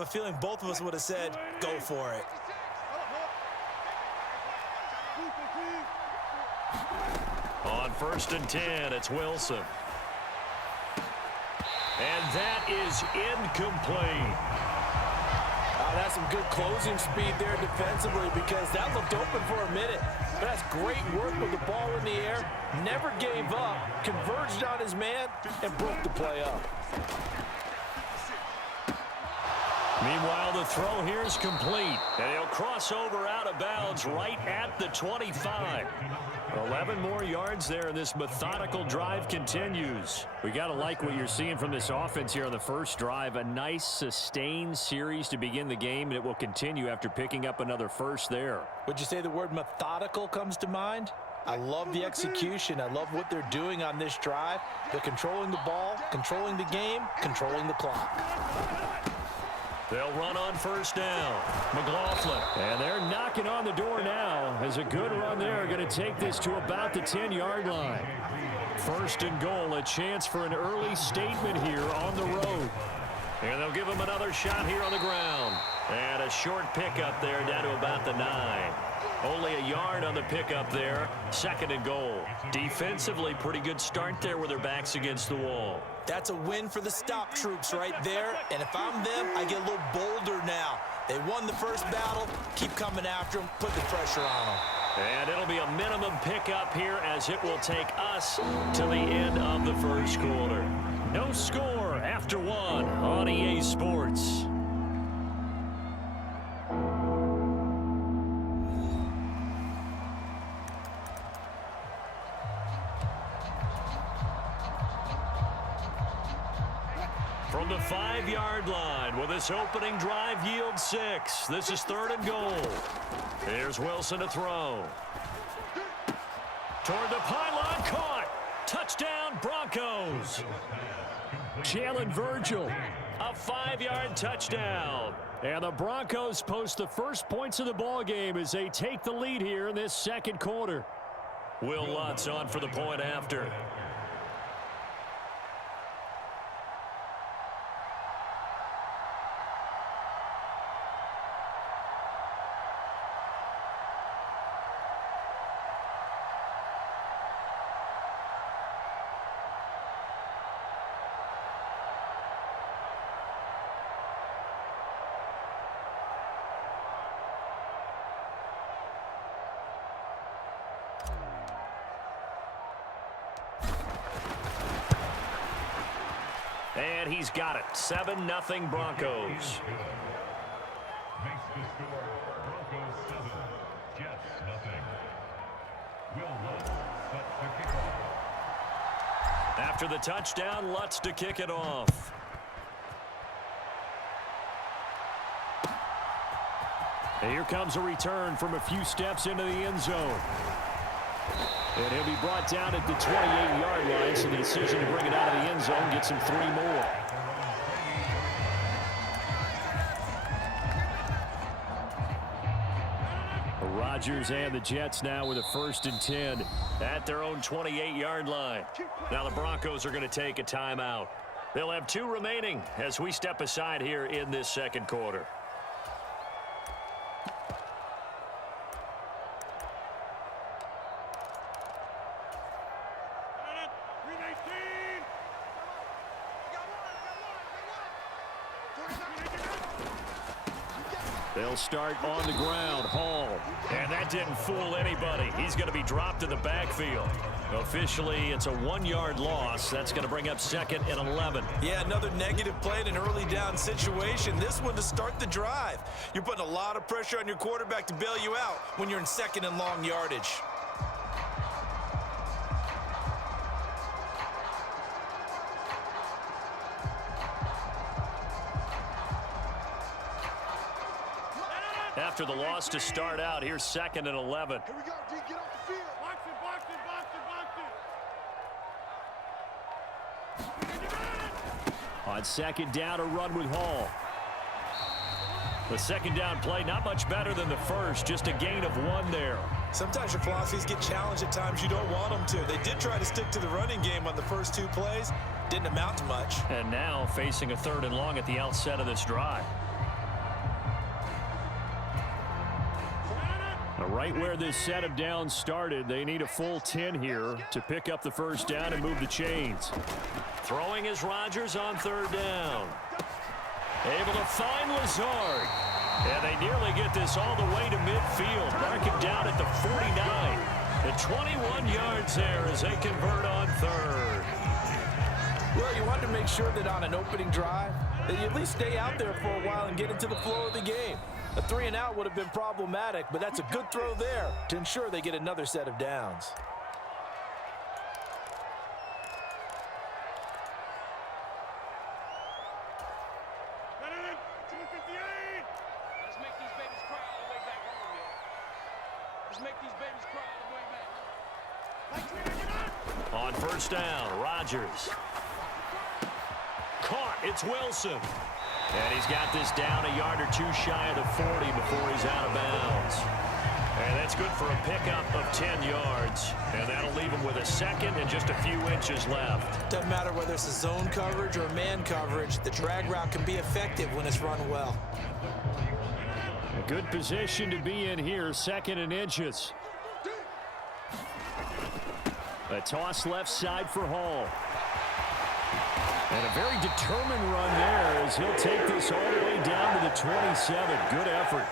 have a feeling both of us would have said, go for it. On 1st and 10, it's Wilson. And that is incomplete. That's some good closing speed there defensively because that looked open for a minute. But that's great work with the ball in the air. Never gave up, converged on his man, and broke the play up. Meanwhile, the throw here is complete. And he'll cross over out of bounds right at the 25. 11 more yards there, and this methodical drive continues. We got to like what you're seeing from this offense here on the first drive. A nice, sustained series to begin the game, and it will continue after picking up another first there. Would you say the word methodical comes to mind? I love the execution. I love what they're doing on this drive. They're controlling the ball, controlling the game, controlling the clock. They'll run on 1st down. McLaughlin. And they're knocking on the door now. As a good run there, going to take this to about the 10-yard line. 1st and goal, a chance for an early statement here on the road. And they'll give him another shot here on the ground. And a short pickup there down to about the 9. Only a yard on the pickup there. 2nd and goal. Defensively, pretty good start there with their backs against the wall. That's a win for the stop troops right there. And if I'm them, I get a little bolder now. They won the first battle. Keep coming after them. Put the pressure on them. And it'll be a minimum pickup here as it will take us to the end of the first quarter. No score after 1 on EA Sports. From the 5-yard line, will this opening drive yield 6? This is 3rd and goal. Here's Wilson to throw. Toward the pylon, caught. Touchdown, Broncos. Jalen Virgil, a 5-yard touchdown. And the Broncos post the first points of the ball game as they take the lead here in this second quarter. Will Lutz on for the point after. And he's got it. 7-0 Broncos. After the touchdown, Lutz to kick it off. And here comes a return from a few steps into the end zone. And he'll be brought down at the 28-yard line, so the decision to bring it out of the end zone gets him 3 more. Rodgers and the Jets now with a 1st and 10 at their own 28-yard line. Now the Broncos are going to take a timeout. They'll have 2 remaining as we step aside here in this second quarter. They'll start on the ground. Hall. And that didn't fool anybody. He's going to be dropped in the backfield. Officially, it's a 1-yard loss. That's going to bring up 2nd and 11. Yeah, another negative play in an early down situation. This one to start the drive. You're putting a lot of pressure on your quarterback to bail you out when you're in 2nd and long yardage. After the loss to start out, here's 2nd and 11. Here we go, D. Get off the field. Box it, box it, box it, box it. On 2nd down, a run with Hall. The 2nd down play, not much better than the first, just a gain of 1 there. Sometimes your philosophies get challenged at times you don't want them to. They did try to stick to the running game on the first 2 plays. Didn't amount to much. And now facing a 3rd and long at the outset of this drive. Right where this set of downs started, they need a full 10 here to pick up the first down and move the chains. Throwing is Rodgers on third down. Able to find Lazard. And they nearly get this all the way to midfield. Mark him down at the 49. And 21 yards there as they convert on third. Well, you want to make sure that on an opening drive, that you at least stay out there for a while and get into the flow of the game. A 3-and-out would have been problematic, but that's a good throw there to ensure they get another set of downs. On first down, Rodgers. Caught, it's Wilson. And he's got this down a yard or two shy of the 40 before he's out of bounds. And that's good for a pickup of 10 yards. And that'll leave him with a second and just a few inches left. Doesn't matter whether it's a zone coverage or man coverage, the drag route can be effective when it's run well. A good position to be in here, second and inches. A toss left side for Hall. And a very determined run there as he'll take this all the way down to the 27. Good effort.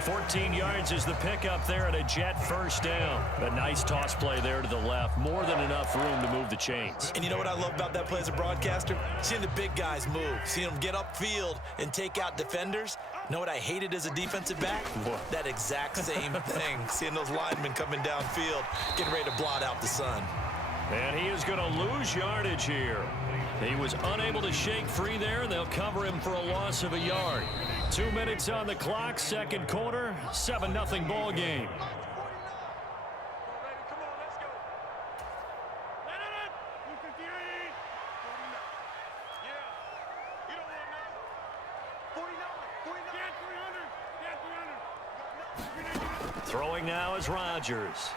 14 yards is the pickup there and a Jet first down. A nice toss play there to the left. More than enough room to move the chains. And you know what I love about that play as a broadcaster? Seeing the big guys move. Seeing them get upfield and take out defenders. You know what I hated as a defensive back? What? That exact same thing. Seeing those linemen coming downfield, getting ready to blot out the sun. And he is going to lose yardage here. He was unable to shake free there, and they'll cover him for a loss of a yard. 2 minutes on the clock, second quarter, 7-0 ball game. Throwing now is Rodgers.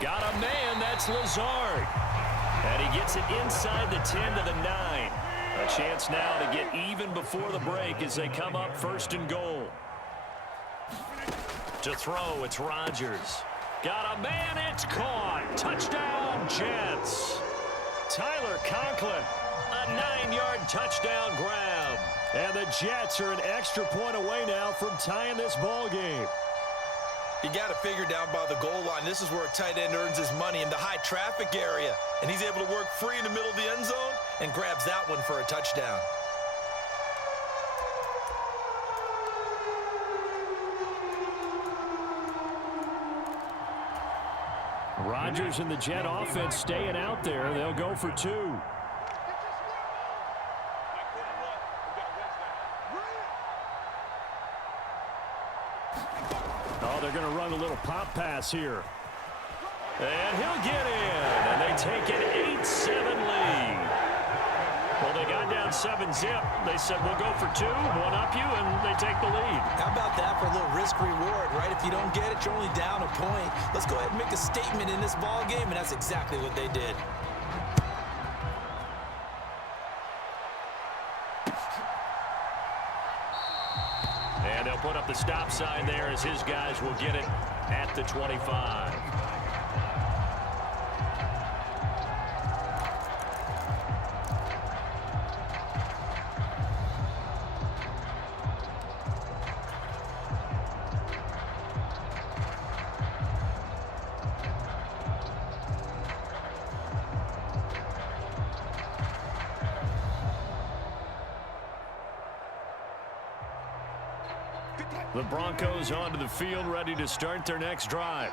Got a man, that's Lazard. And he gets it inside the 10 to the 9. A chance now to get even before the break as they come up first and goal. To throw, it's Rodgers. Got a man, it's caught. Touchdown, Jets. Tyler Conklin, a 9-yard touchdown grab. And the Jets are an extra point away now from tying this ball game. You got to figure down by the goal line. This is where a tight end earns his money in the high traffic area. And he's able to work free in the middle of the end zone and grabs that one for a touchdown. Rodgers and the Jet offense staying out there. They'll go for 2. They're going to run a little pop pass here. And he'll get in. And they take an 8-7 lead. Well, they got down 7-zip. They said, we'll go for 2, one up you, and they take the lead. How about that for a little risk-reward, right? If you don't get it, you're only down a point. Let's go ahead and make a statement in this ball game, and that's exactly what they did. And they'll put up the stop sign there as his guys will get it at the 25. The Broncos onto the field, ready to start their next drive.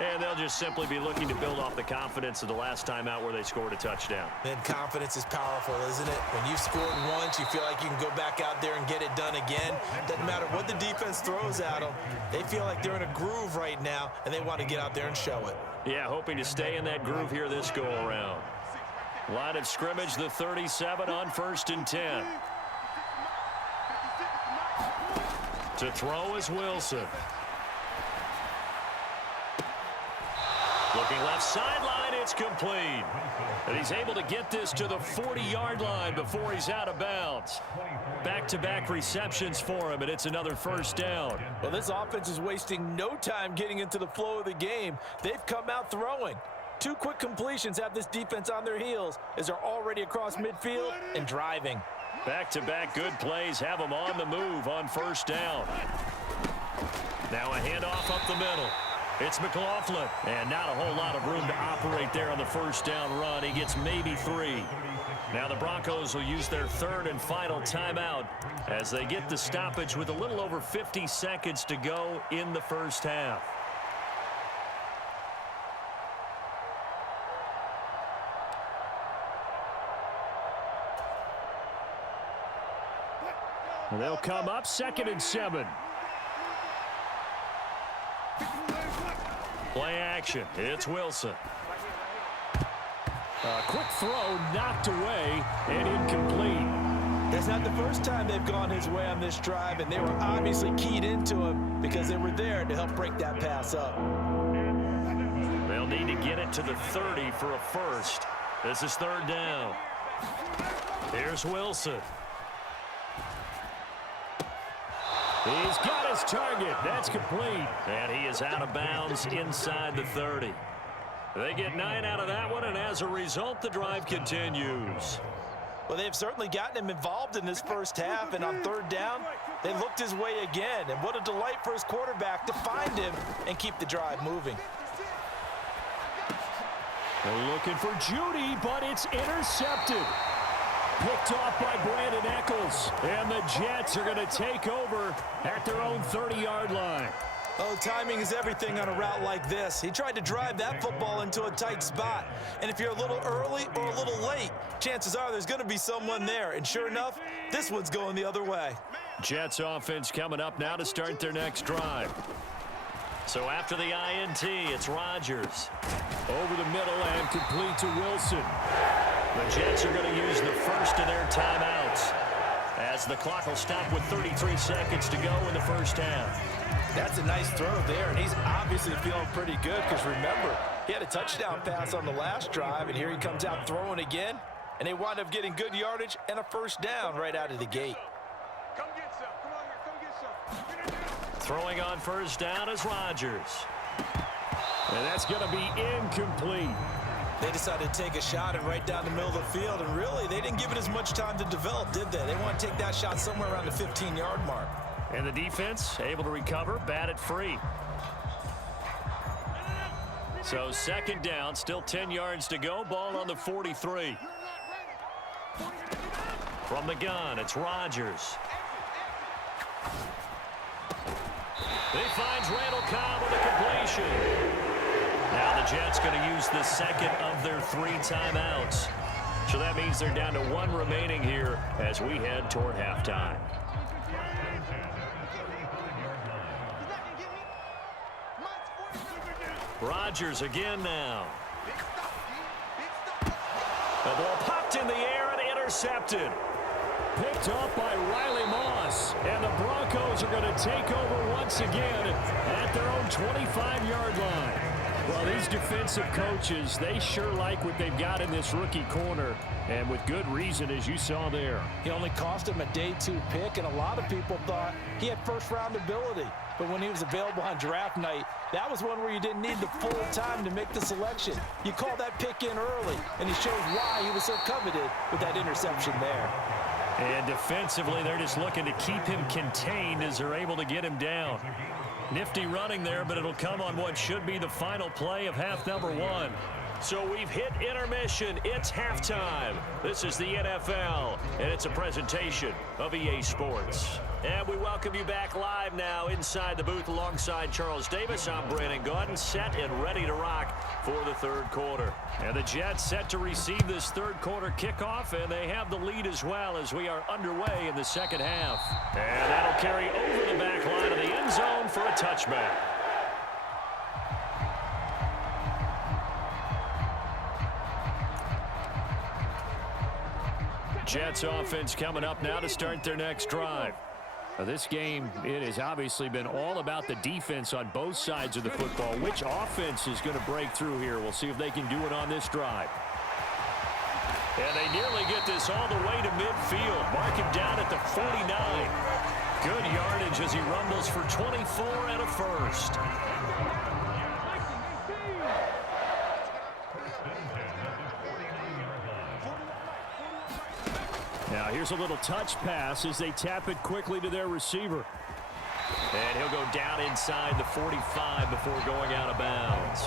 And they'll just simply be looking to build off the confidence of the last time out where they scored a touchdown. Man, confidence is powerful, isn't it? When you've scored once, you feel like you can go back out there and get it done again. Doesn't matter what the defense throws at them. They feel like they're in a groove right now, and they want to get out there and show it. Yeah, hoping to stay in that groove here this go-around. Line of scrimmage, the 37 on 1st and 10. To throw is Wilson. Looking left sideline, it's complete. And he's able to get this to the 40-yard line before he's out of bounds. Back-to-back receptions for him, and it's another first down. Well, this offense is wasting no time getting into the flow of the game. They've come out throwing. 2 quick completions have this defense on their heels as they're already across midfield and driving. Back-to-back good plays have them on the move on first down. Now a handoff up the middle. It's McLaughlin, and not a whole lot of room to operate there on the first down run. He gets maybe 3. Now the Broncos will use their third and final timeout as they get the stoppage with a little over 50 seconds to go in the first half. They'll come up 2nd and 7. Play action. It's Wilson. A quick throw knocked away and incomplete. That's not the first time they've gone his way on this drive, and they were obviously keyed into him because they were there to help break that pass up. They'll need to get it to the 30 for a first. This is 3rd down. Here's Wilson. He's got his target. That's complete. And he is out of bounds inside the 30. They get 9 out of that one, and as a result, the drive continues. Well, they've certainly gotten him involved in this first half, and on 3rd down, they looked his way again. And what a delight for his quarterback to find him and keep the drive moving. They're looking for Judy, but it's intercepted. Picked off by Brandon Eccles, and the Jets are going to take over at their own 30-yard line. Oh, timing is everything on a route like this. He tried to drive that football into a tight spot. And if you're a little early or a little late, chances are there's going to be someone there. And sure enough, this one's going the other way. Jets offense coming up now to start their next drive. So after the INT, it's Rodgers. Over the middle and complete to Wilson. The Jets are going to use the first of their timeouts as the clock will stop with 33 seconds to go in the first half. That's a nice throw there, and he's obviously feeling pretty good because remember, he had a touchdown pass on the last drive, and here he comes out throwing again, and they wind up getting good yardage and a first down right out of the gate. Come get some. Come on here. Come get some. Throwing on first down is Rodgers. And that's going to be incomplete. They decided to take a shot and right down the middle of the field, and really, they didn't give it as much time to develop, did they? They want to take that shot somewhere around the 15-yard mark. And the defense able to recover, bat it free. So 2nd down, still 10 yards to go, ball on the 43. From the gun, it's Rodgers. He finds Randall Cobb with a completion. Now the Jets going to use the second of their 3 timeouts. So that means they're down to 1 remaining here as we head toward halftime. Rodgers again now. The ball popped in the air and intercepted. Picked up by Riley Moss. And the Broncos are going to take over once again at their own 25-yard line. Well, these defensive coaches, they sure like what they've got in this rookie corner. And with good reason, as you saw there. He only cost him a day 2 pick, and a lot of people thought he had first-round ability. But when he was available on draft night, that was one where you didn't need the full time to make the selection. You call that pick in early, and he shows why he was so coveted with that interception there. And defensively, they're just looking to keep him contained as they're able to get him down. Nifty running there, but it'll come on what should be the final play of half number 1. So we've hit intermission. It's halftime. This is the NFL, and it's a presentation of EA Sports. And we welcome you back live now inside the booth alongside Charles Davis. I'm Brandon Gordon, set and ready to rock for the 3rd quarter. And the Jets set to receive this 3rd quarter kickoff, and they have the lead as well as we are underway in the 2nd half. And that'll carry over the back line of the end zone for a touchback. Jets offense coming up now to start their next drive. This game, it has obviously been all about the defense on both sides of the football. Which offense is going to break through here? We'll see if they can do it on this drive. And they nearly get this all the way to midfield. Mark him down at the 49. Good yardage as he rumbles for 24 and a first. Now here's a little touch pass as they tap it quickly to their receiver. And he'll go down inside the 45 before going out of bounds.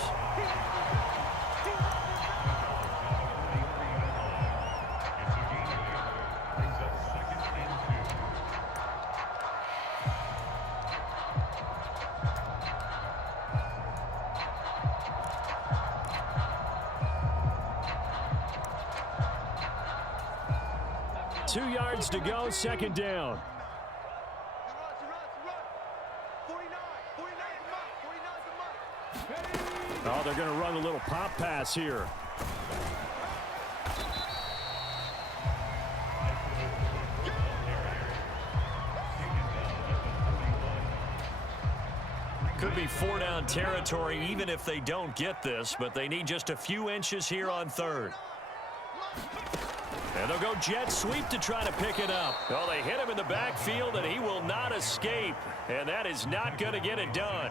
Two yards to go, second down. Oh, they're going to run a little pop pass here. Could be 4-down territory even if they don't get this, but they need just a few inches here on third. And they'll go jet sweep to try to pick it up. Well, they hit him in the backfield, and he will not escape. And that is not going to get it done.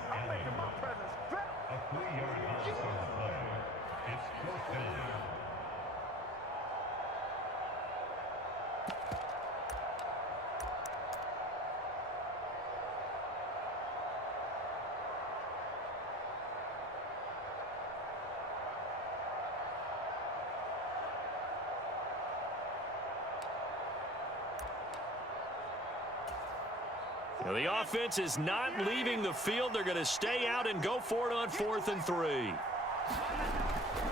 Now, the offense is not leaving the field. They're going to stay out and go for it on 4th and 3.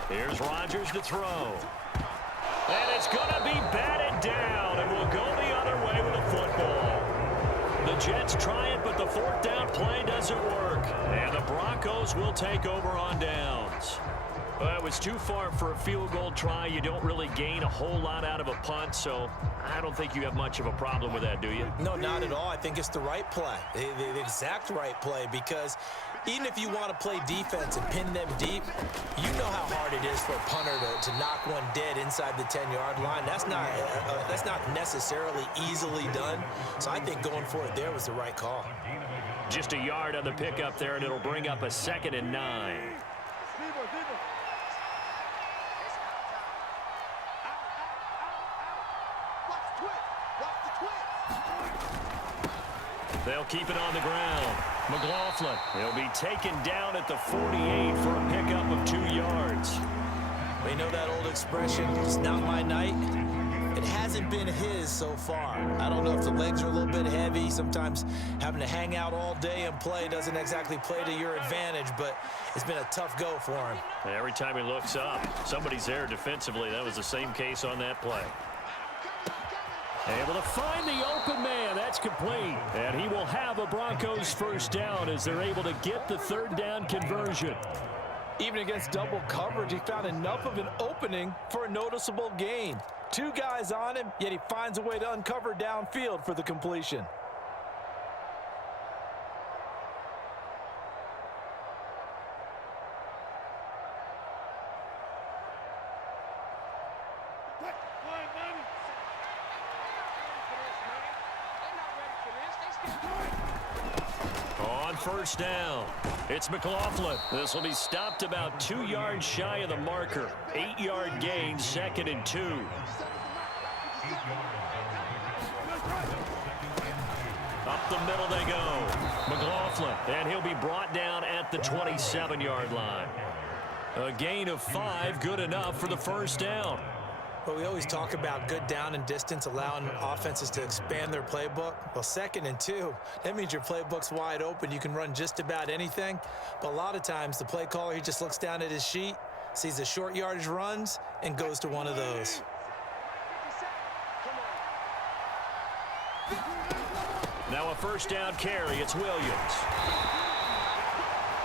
Here's Rodgers to throw. And it's going to be batted down, and we'll go the other way with the football. The Jets try it, but the 4th down play doesn't work. And the Broncos will take over on downs. Well, it was too far for a field goal try. You don't really gain a whole lot out of a punt, so I don't think you have much of a problem with that, do you? No, not at all. I think it's the right play, the exact right play, because even if you want to play defense and pin them deep, you know how hard it is for a punter to knock one dead inside the 10-yard line. That's not necessarily easily done. So I think going for it there was the right call. Just a yard on the pickup there, and it'll bring up a 2nd and 9. They'll keep it on the ground. McLaughlin, he'll be taken down at the 48 for a pickup of 2 yards. We know that old expression, it's not my night. It hasn't been his so far. I don't know if the legs are a little bit heavy. Sometimes having to hang out all day and play doesn't exactly play to your advantage, but it's been a tough go for him. Every time he looks up, somebody's there defensively. That was the same case on that play. Able to find the open man. That's complete. And he will have a Broncos 1st down as they're able to get the 3rd down conversion. Even against double coverage, he found enough of an opening for a noticeable gain. 2 guys on him, yet he finds a way to uncover downfield for the completion. On 1st down, it's McLaughlin. This will be stopped about 2 yards shy of the marker. 8-yard gain, 2nd and 2. Up the middle they go. McLaughlin, and he'll be brought down at the 27-yard line. A gain of 5, good enough for the 1st down. Well, we always talk about good down and distance, allowing offenses to expand their playbook. Well, 2nd and 2, that means your playbook's wide open. You can run just about anything. But a lot of times, the play caller, he just looks down at his sheet, sees the short yardage runs, and goes to one of those. Now a 1st down carry. It's Williams.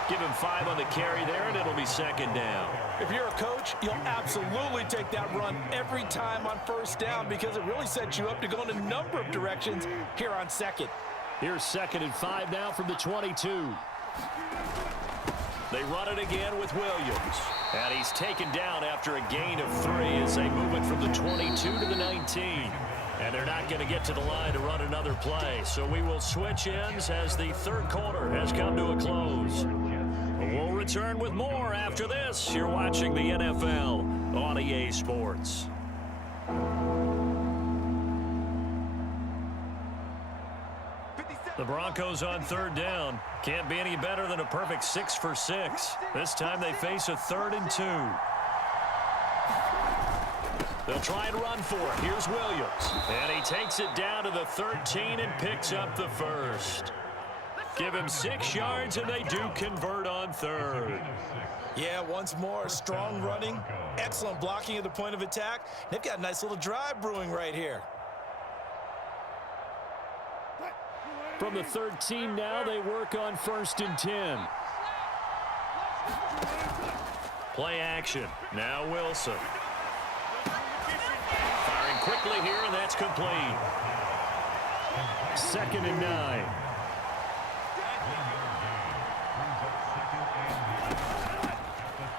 Give him 5 on the carry there, and it'll be 2nd down. If you're a coach, you'll absolutely take that run every time on 1st down because it really sets you up to go in a number of directions here on 2nd. Here's 2nd and 5 now from the 22. They run it again with Williams. And he's taken down after a gain of 3 as they move it from the 22 to the 19. And they're not going to get to the line to run another play. So we will switch ends as the third quarter has come to a close. We'll return with more after this. You're watching the NFL on EA Sports. The Broncos on 3rd down. Can't be any better than a perfect 6 for 6. This time they face a 3rd and 2. They'll try and run for it. Here's Williams. And he takes it down to the 13 and picks up the first. Give him 6 yards, and they do convert on 3rd. Yeah, once more, strong running, excellent blocking at the point of attack. They've got a nice little drive brewing right here. From the 13 now, they work on 1st and 10. Play action. Now Wilson. Firing quickly here, and that's complete. 2nd and 9.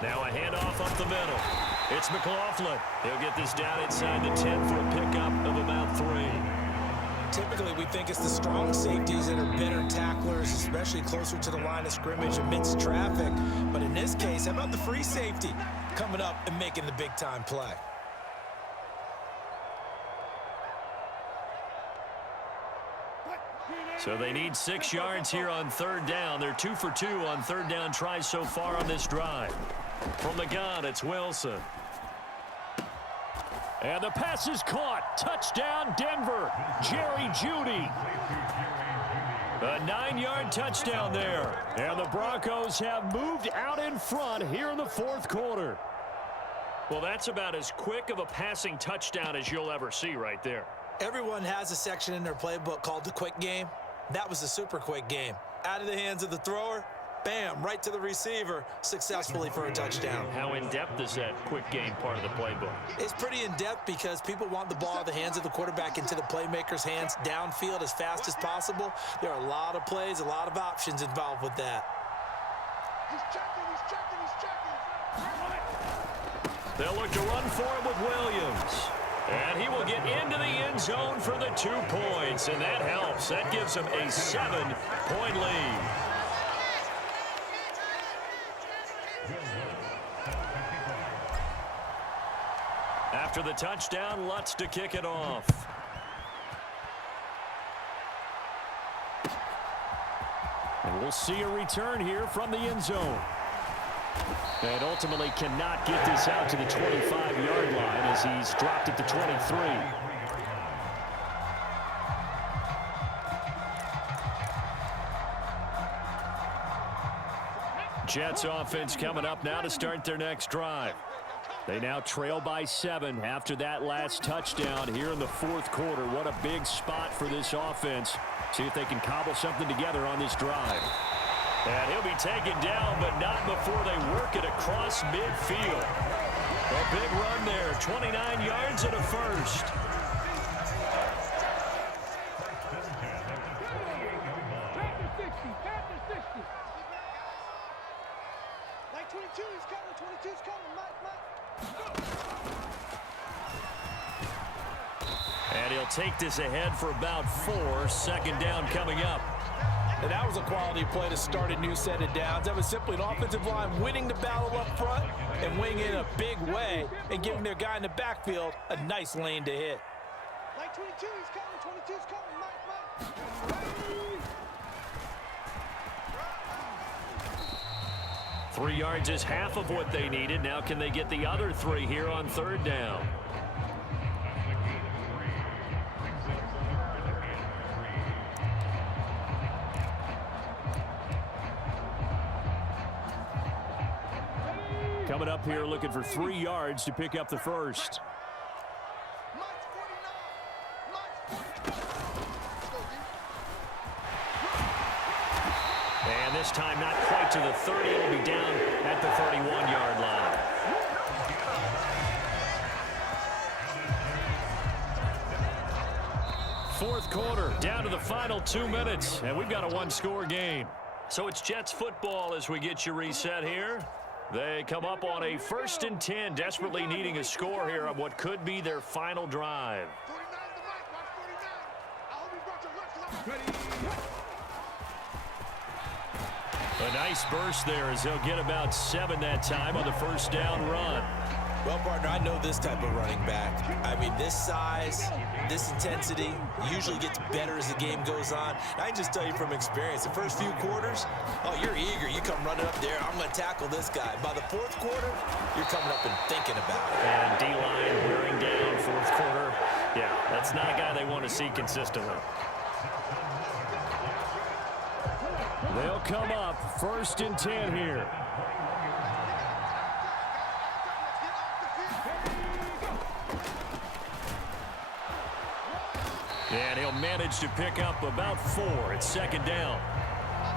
Now a handoff up the middle. It's McLaughlin. He'll get this down inside the 10 for a pickup of about 3. Typically, we think it's the strong safeties that are better tacklers, especially closer to the line of scrimmage amidst traffic. But in this case, how about the free safety coming up and making the big-time play? So they need 6 yards here on 3rd down. They're 2 for 2 on 3rd down tries so far on this drive. From the gun, it's Wilson. And the pass is caught. Touchdown, Denver. Jerry Jeudy. A 9-yard touchdown there. And the Broncos have moved out in front here in the 4th quarter. Well, that's about as quick of a passing touchdown as you'll ever see right there. Everyone has a section in their playbook called the quick game. That was the super quick game. Out of the hands of the thrower, bam, right to the receiver, successfully for a touchdown. How in-depth is that quick game part of the playbook? It's pretty in-depth because people want the ball out of the hands of the quarterback into the playmaker's hands downfield as fast as possible. There are a lot of plays, a lot of options involved with that. He's checking, he's checking, he's checking. They'll look to run for it with Williams. And he will get into the end zone for the 2 points, and that helps. That gives him a 7-point lead. After the touchdown, Lutz to kick it off. And we'll see a return here from the end zone. And ultimately cannot get this out to the 25-yard line as he's dropped at the 23. Jets offense coming up now to start their next drive. They now trail by 7 after that last touchdown here in the 4th quarter. What a big spot for this offense. See if they can cobble something together on this drive. And he'll be taken down, but not before they work it across midfield. A big run there, 29 yards and a first. Like 22, he's coming, 22's coming, Mike. And he'll take this ahead for about 4. 2nd down coming up. And that was a quality play to start a new set of downs. That was simply an offensive line winning the battle up front and winning it in a big way and giving their guy in the backfield a nice lane to hit. Like 22, he's coming, 22's coming, Mike. 3 yards is half of what they needed. Now can they get the other 3 here on 3rd down? Coming up here looking for 3 yards to pick up the first. And this time not quite to the 30. It'll be down at the 31-yard line. fourth quarter, down to the final 2 minutes, and we've got a one-score game. So it's Jets football as we get you reset here. They come up on a 1st and 10, desperately needing a score here on what could be their final drive. A nice burst there as they'll get about 7 that time on the first down run. Well, partner, I know this type of running back. I mean, this size, this intensity usually gets better as the game goes on. And I can just tell you from experience, the first few quarters, oh, you're eager. You come running up there, I'm going to tackle this guy. By the fourth quarter, you're coming up and thinking about it. And D-line wearing down fourth quarter. Yeah, that's not a guy they want to see consistently. They'll come up 1st and 10 here. And he'll manage to pick up about 4. It's 2nd down.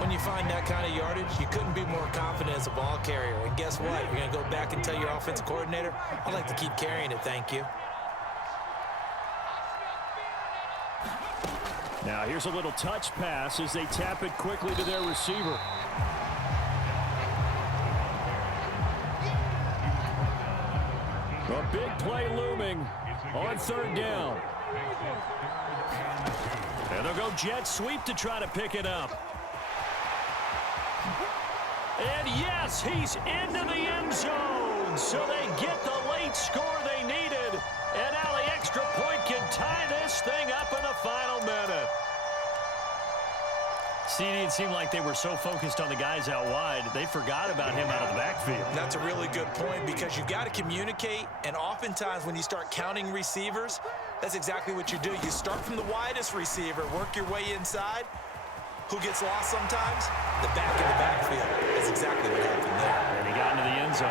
When you find that kind of yardage, you couldn't be more confident as a ball carrier. And guess what? You're going to go back and tell your offensive coordinator, I'd like to keep carrying it, thank you. Now here's a little touch pass as they tap it quickly to their receiver. A big play looming on 3rd down. And they'll go jet sweep to try to pick it up. And yes, he's into the end zone. So they get the late score they needed. And now the extra point can tie this thing up in the final minute. See, it seemed like they were so focused on the guys out wide, they forgot about him out of the backfield. That's a really good point because you've got to communicate, and oftentimes when you start counting receivers, that's exactly what you do. You start from the widest receiver, work your way inside. Who gets lost sometimes? The back in the backfield. That's exactly what happened there. And he got into the end zone.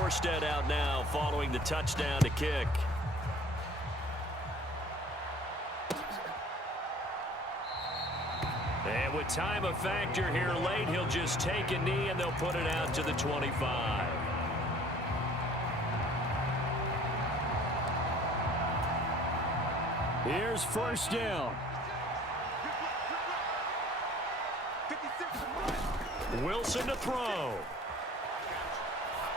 Morstead out now following the touchdown to kick. And with time a factor here late, he'll just take a knee and they'll put it out to the 25. Here's 1st down. Wilson to throw.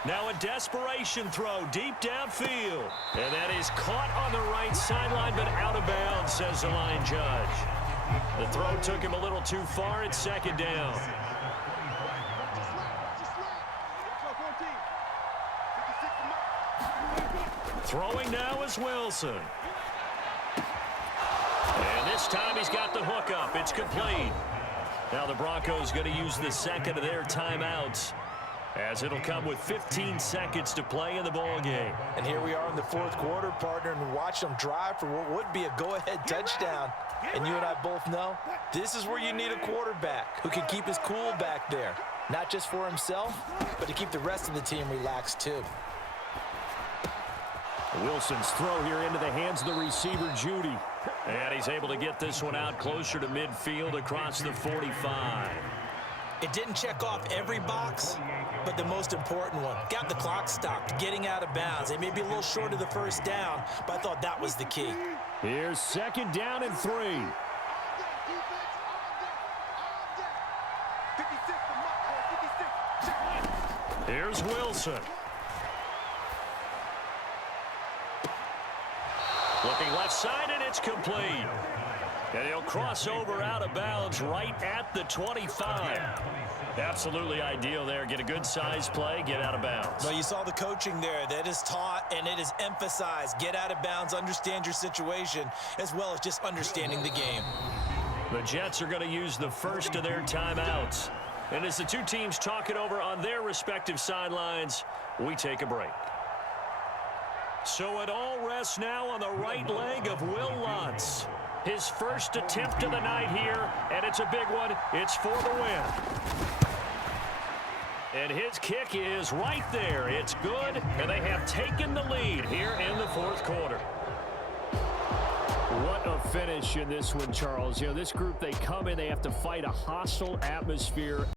Now a desperation throw deep downfield. And that is caught on the right sideline, but out of bounds, says the line judge. The throw took him a little too far. It's 2nd down. Throwing now is Wilson. And this time he's got the hook up. It's complete. Now the Broncos going to use the 2nd of their timeouts, as it'll come with 15 seconds to play in the ball game. And here we are in the 4th quarter, partner, and watch them drive for what would be a go-ahead touchdown. And you and I both know this is where you need a quarterback who can keep his cool back there, not just for himself, but to keep the rest of the team relaxed too. Wilson's throw here into the hands of the receiver, Judy. And he's able to get this one out closer to midfield across the 45. It didn't check off every box, but the most important one. Got the clock stopped, getting out of bounds. They may be a little short of the 1st down, but I thought that was the key. Here's 2nd down and 3. Here's Wilson. Looking left side, and it's complete. And he'll cross over out of bounds right at the 25. Absolutely ideal there. Get a good size play, get out of bounds. Well, you saw the coaching there. That is taught and it is emphasized. Get out of bounds, understand your situation, as well as just understanding the game. The Jets are going to use the 1st of their timeouts. And as the two teams talk it over on their respective sidelines, we take a break. So it all rests now on the right leg of Will Lutz. His first attempt of the night here, and it's a big one. It's for the win. And his kick is right there. It's good, and they have taken the lead here in the 4th quarter. What a finish in this one, Charles. You know, this group, they come in, they have to fight a hostile atmosphere.